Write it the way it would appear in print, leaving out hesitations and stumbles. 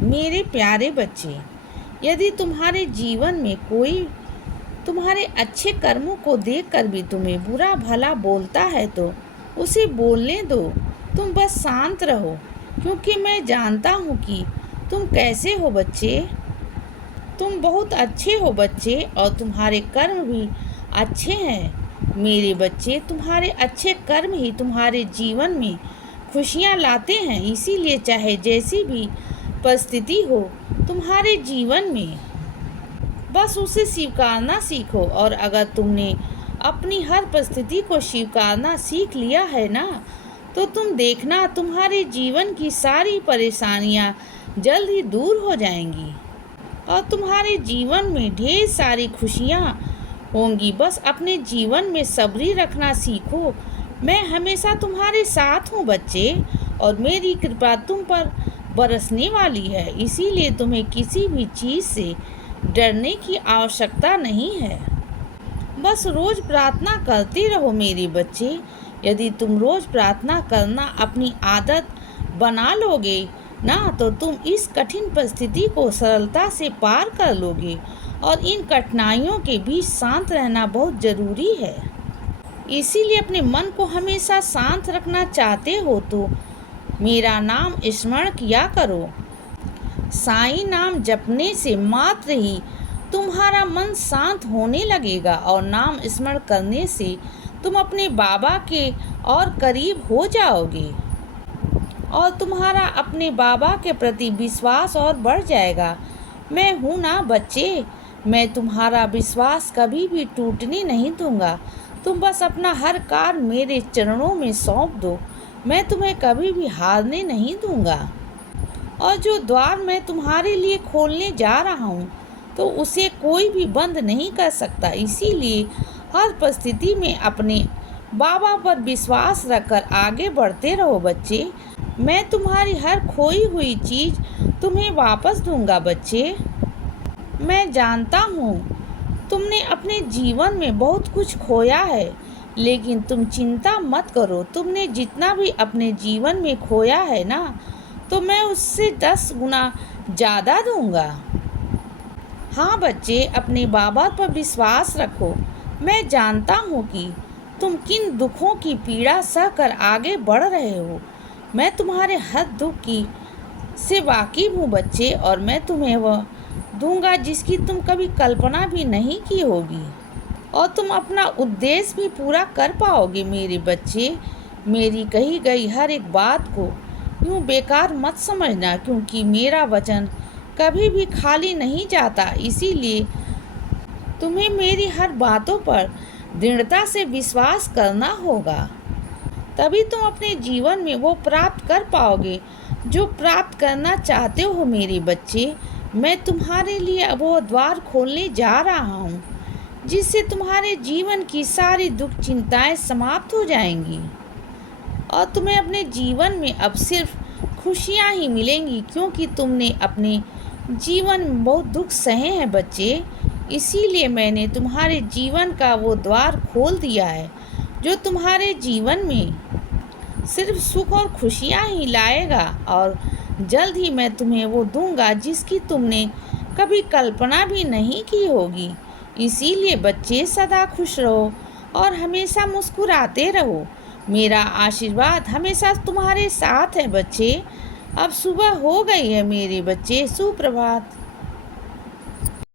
मेरे प्यारे बच्चे, यदि तुम्हारे जीवन में कोई तुम्हारे अच्छे कर्मों को देखकर भी तुम्हें बुरा भला बोलता है तो उसे बोलने दो। तुम बस शांत रहो, क्योंकि मैं जानता हूँ कि तुम कैसे हो बच्चे। तुम बहुत अच्छे हो बच्चे, और तुम्हारे कर्म भी अच्छे हैं। मेरे बच्चे, तुम्हारे अच्छे कर्म ही तुम्हारे जीवन में खुशियाँ लाते हैं। इसीलिए चाहे जैसी भी परिस्थिति हो तुम्हारे जीवन में, बस उसे स्वीकारना सीखो। और अगर तुमने अपनी हर परिस्थिति को स्वीकारना सीख लिया है ना, तो तुम देखना तुम्हारे जीवन की सारी परेशानियां जल्द ही दूर हो जाएंगी और तुम्हारे जीवन में ढेर सारी खुशियां होंगी। बस अपने जीवन में सब्री रखना सीखो। मैं हमेशा तुम्हारे साथ हूँ बच्चे, और मेरी कृपा तुम पर बरसने वाली है। इसीलिए तुम्हें किसी भी चीज़ से डरने की आवश्यकता नहीं है। बस रोज़ प्रार्थना करते रहो मेरे बच्चे। यदि तुम रोज़ प्रार्थना करना अपनी आदत बना लोगे ना, तो तुम इस कठिन परिस्थिति को सरलता से पार कर लोगे। और इन कठिनाइयों के बीच शांत रहना बहुत ज़रूरी है। इसीलिए अपने मन को हमेशा शांत रखना चाहते हो तो मेरा नाम स्मरण किया करो। साईं नाम जपने से मात्र ही तुम्हारा मन शांत होने लगेगा, और नाम स्मरण करने से तुम अपने बाबा के और करीब हो जाओगे, और तुम्हारा अपने बाबा के प्रति विश्वास और बढ़ जाएगा। मैं हूँ ना बच्चे, मैं तुम्हारा विश्वास कभी भी टूटने नहीं दूंगा। तुम बस अपना हर कार्य मेरे चरणों में सौंप दो। मैं तुम्हें कभी भी हारने नहीं दूंगा। और जो द्वार मैं तुम्हारे लिए खोलने जा रहा हूँ, तो उसे कोई भी बंद नहीं कर सकता। इसीलिए हर परिस्थिति में अपने बाबा पर विश्वास रखकर आगे बढ़ते रहो बच्चे। मैं तुम्हारी हर खोई हुई चीज़ तुम्हें वापस दूंगा बच्चे। मैं जानता हूँ तुमने अपने जीवन में बहुत कुछ खोया है, लेकिन तुम चिंता मत करो। तुमने जितना भी अपने जीवन में खोया है ना, तो मैं उससे 10 गुना ज़्यादा दूंगा। हाँ बच्चे, अपने बाबा पर विश्वास रखो। मैं जानता हूँ कि तुम किन दुखों की पीड़ा सहकर आगे बढ़ रहे हो। मैं तुम्हारे हर दुख की से वाकिफ हूँ बच्चे, और मैं तुम्हें वह दूंगा जिसकी तुम कभी कल्पना भी नहीं की होगी, और तुम अपना उद्देश्य भी पूरा कर पाओगे मेरे बच्चे। मेरी कही गई हर एक बात को यूँ बेकार मत समझना, क्योंकि मेरा वचन कभी भी खाली नहीं जाता। इसीलिए तुम्हें मेरी हर बातों पर दृढ़ता से विश्वास करना होगा, तभी तुम अपने जीवन में वो प्राप्त कर पाओगे जो प्राप्त करना चाहते हो मेरे बच्चे। मैं तुम्हारे लिए वो द्वार खोलने जा रहा हूँ जिससे तुम्हारे जीवन की सारी दुख चिंताएं समाप्त हो जाएंगी, और तुम्हें अपने जीवन में अब सिर्फ खुशियाँ ही मिलेंगी, क्योंकि तुमने अपने जीवन में बहुत दुख सहे हैं बच्चे। इसीलिए मैंने तुम्हारे जीवन का वो द्वार खोल दिया है जो तुम्हारे जीवन में सिर्फ सुख और खुशियाँ ही लाएगा, और जल्द ही मैं तुम्हें वो दूंगा जिसकी तुमने कभी कल्पना भी नहीं की होगी। इसीलिए बच्चे सदा खुश रहो और हमेशा मुस्कुराते रहो। मेरा आशीर्वाद हमेशा तुम्हारे साथ है बच्चे। अब सुबह हो गई है मेरे बच्चे, सुप्रभात।